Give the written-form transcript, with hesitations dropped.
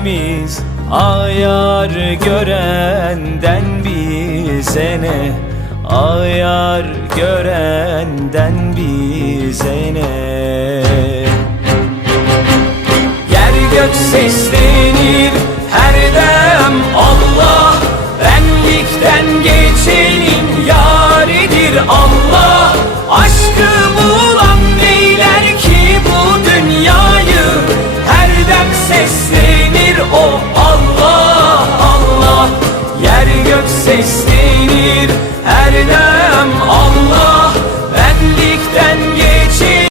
kalbimiz ayar görenden bize ne, ayar görenden bize ne. Yer gök seslenir her dem Allah, benlikten geçenin yaridir Allah. Aşkı bulan neyler ki bu dünyayı, her dem seslenir o Allah Allah. Yer gök seslenir her dem Allah.